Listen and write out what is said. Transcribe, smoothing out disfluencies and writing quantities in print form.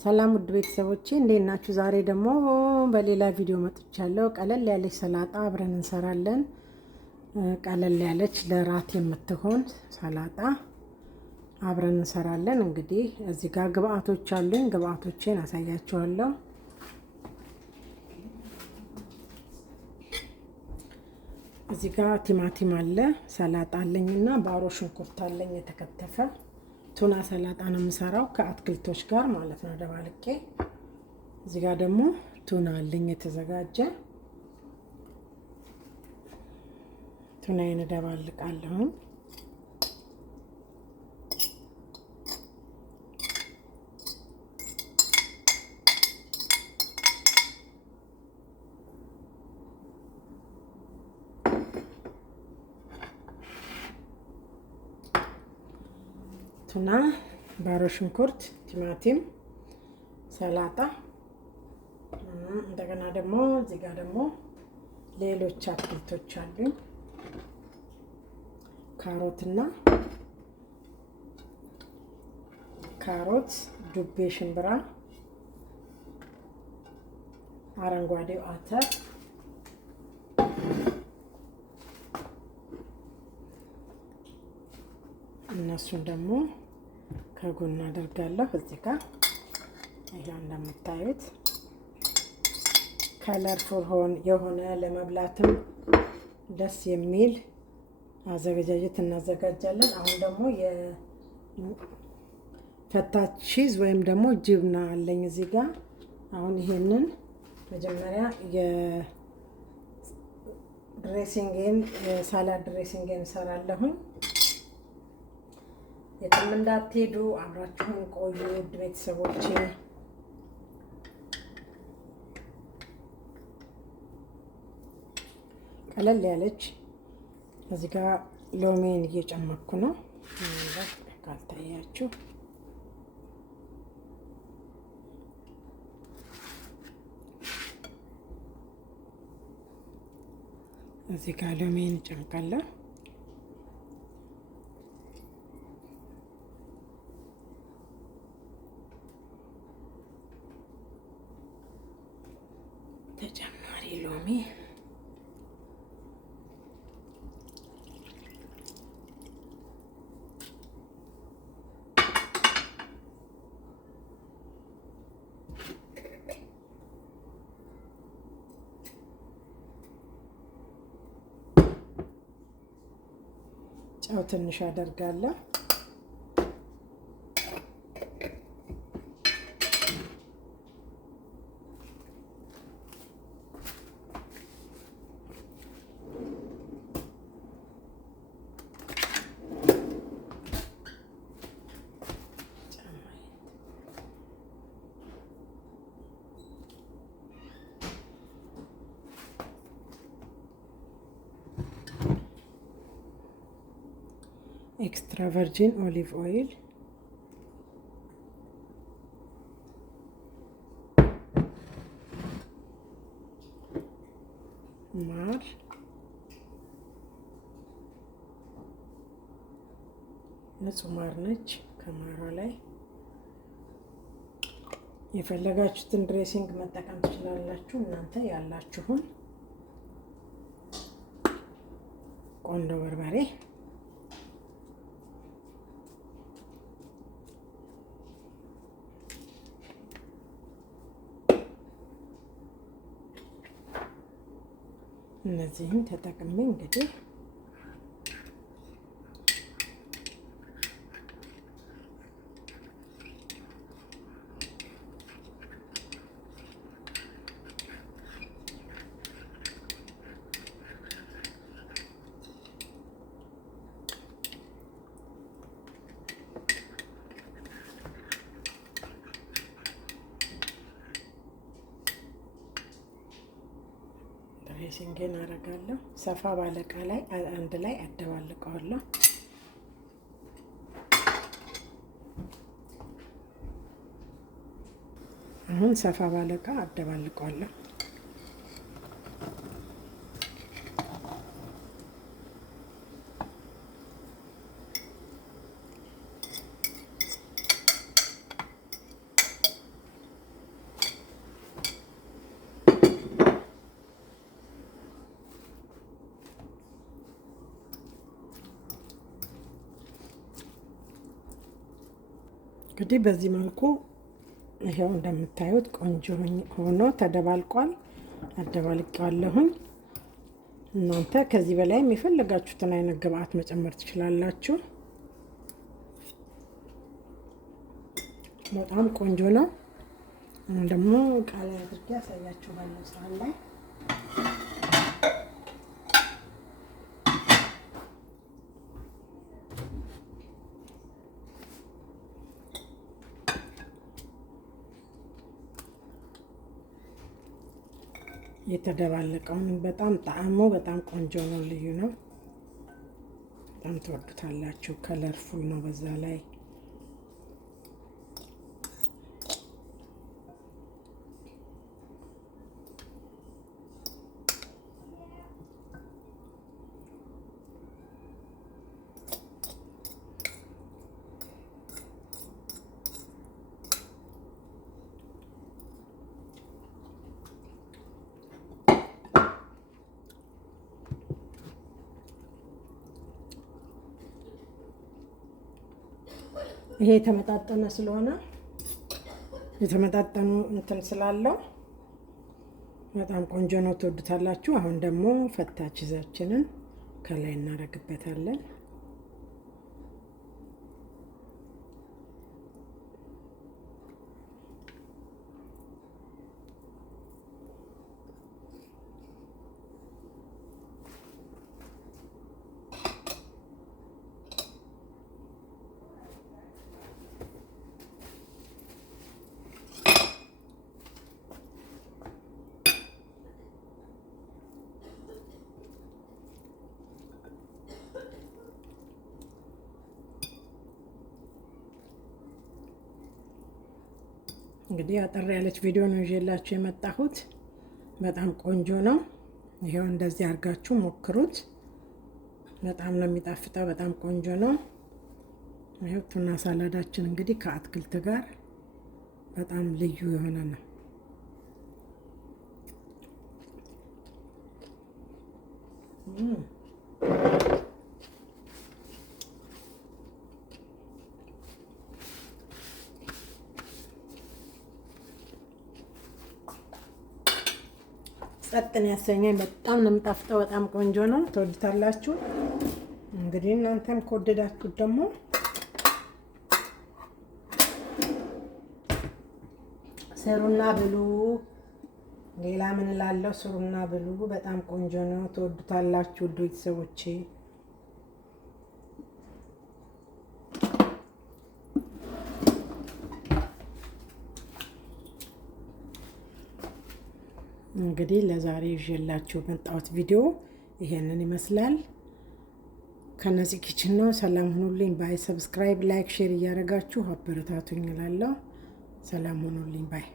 ሰላም ውድ ቤተሰቦቼ እንዴት ናችሁ? ዛሬ ደግሞ በሌላ ቪዲዮ መጥቻለሁ። ቀለል ያለች ሰላጣ አብረን እንሰራለን። ቀለል ያለች ለራት የምትሆን ሰላጣ አብረን እንሰራለን። እንግዲህ እዚህ ጋር ግብአቶች አሉኝ። ግብአቶቼን አሳያችኋለሁ። እዚህ ጋር ቲማቲም አለ፣ ሰላጣ አለኝና ባሮ ሽንኩርት አለኝ የተከተፈ። ቱና ሰላጣ ነው የምሰራው ከአትክልቶች ጋር ማለት ነው ደባልቄ። እዚህ ጋር ደግሞ ቱና አለኝ የተዘጋጀ። ቱናዬን ደባልቃለሁ። ቱና፣ ባሮ ሽንኩርት፣ ቲማቲም፣ ሰላጣ እንደገና ደግሞ እዚህ ጋር ደግሞ ሌሎች አትክልቶች አሉኝ። ካሮት፣ ዱቤ ሽምብራ፣ አረንጓዴው አተር፣ እነሱን ደግሞ ከጎን አደርጋለሁ። እዚህ ጋር ይሄው እንደምታዩት ከለርፉል የሆነ ለመብላትም ደስ የሚል አዘገጃጀት እናዘጋጃለን። አሁን ደግሞ የፈታ ቺዝ ወይም ደግሞ ጅብና አለኝ እዚህ ጋር። አሁን ይሄንን መጀመሪያ የሳላድ ድሬሲንግን እሰራለሁኝ። የትም እንዳትሄዱ አብራችሁን ቆዩ ውድ ቤተሰቦቼ። ቀለል ያለች እዚህ ጋር ሎሜን እየጨመኩ ነው ካልታያችሁ። እዚህ ጋር ሎሜን ጨምቃለሁ። ተጨማሪ ሎሚ ጨው ትንሽ አደርጋለሁ። ኤክስትራ ቨርጂን ኦሊቭ ኦይል፣ ማር፣ ንጹህ ማር ነች። ከማሯ ላይ የፈለጋችሁትን ድሬሲንግ መጠቀም ትችላላችሁ እናንተ ያላችሁን። ቆንጆ በርበሬ፣ እነዚህን ተጠቅሜ እንግዲህ ድሬሲንግን አደርጋለሁ። ሰፋ ባለ እቃ ላይ አንድ ላይ አደባልቀዋለሁ። አሁን ሰፋ ባለ እቃ አደባልቀዋለሁ። እንግዲህ በዚህ መልኩ ይሄው እንደምታዩት ቆንጆ ሆኖ ተደባልቋል። አደባልቄዋለሁኝ። እናንተ ከዚህ በላይ የፈለጋችሁትን አይነት ግብአት መጨመር ትችላላችሁ። በጣም ቆንጆ ነው። ደግሞ ቃሪያ አድርጌ ያሳያችኋለሁ ሳህን ላይ። የተደባለቀውን በጣም ጣዕሙ በጣም ቆንጆ ነው፣ ልዩ ነው። በጣም ትወዱታላችሁ። ከለርፉል ነው በዛ ላይ ይሄ የተመጣጠነ ስለሆነ የተመጣጠኑ እንትን ስላለው በጣም ቆንጆ ነው፣ ትወዱታላችሁ። አሁን ደግሞ ፈታች ይዛችንን ከላይ እናደርግበታለን። እንግዲህ አጠር ያለች ቪዲዮ ነው ይዤላችሁ የመጣሁት። በጣም ቆንጆ ነው። ይሄው እንደዚህ አድርጋችሁ ሞክሩት። በጣም ነው የሚጣፍጠው። በጣም ቆንጆ ነው። ይሄው ቱና ሳላዳችን እንግዲህ ከአትክልት ጋር በጣም ልዩ የሆነ ነው። ጸጥን ያሰኛኝ። በጣም ነው የሚጣፍጠው። በጣም ቆንጆ ነው። ትወዱታላችሁ። እንግዲህ እናንተም ከወደዳችሁት ደግሞ ስሩና ብሉ። ሌላ ምን እላለሁ? ስሩና ብሉ። በጣም ቆንጆ ነው። ትወዱታላችሁ ውድ ቤተሰቦቼ። እንግዲህ ለዛሬ ይዤላችሁ መጣሁት ቪዲዮ ይሄንን ይመስላል። ከነፂ ኪችን ነው። ሰላም ሁኑልኝ ባይ። ሰብስክራይብ፣ ላይክ፣ ሼር እያደረጋችሁ አበረታቱኝ እላለሁ። ሰላም ሁኑልኝ ባይ።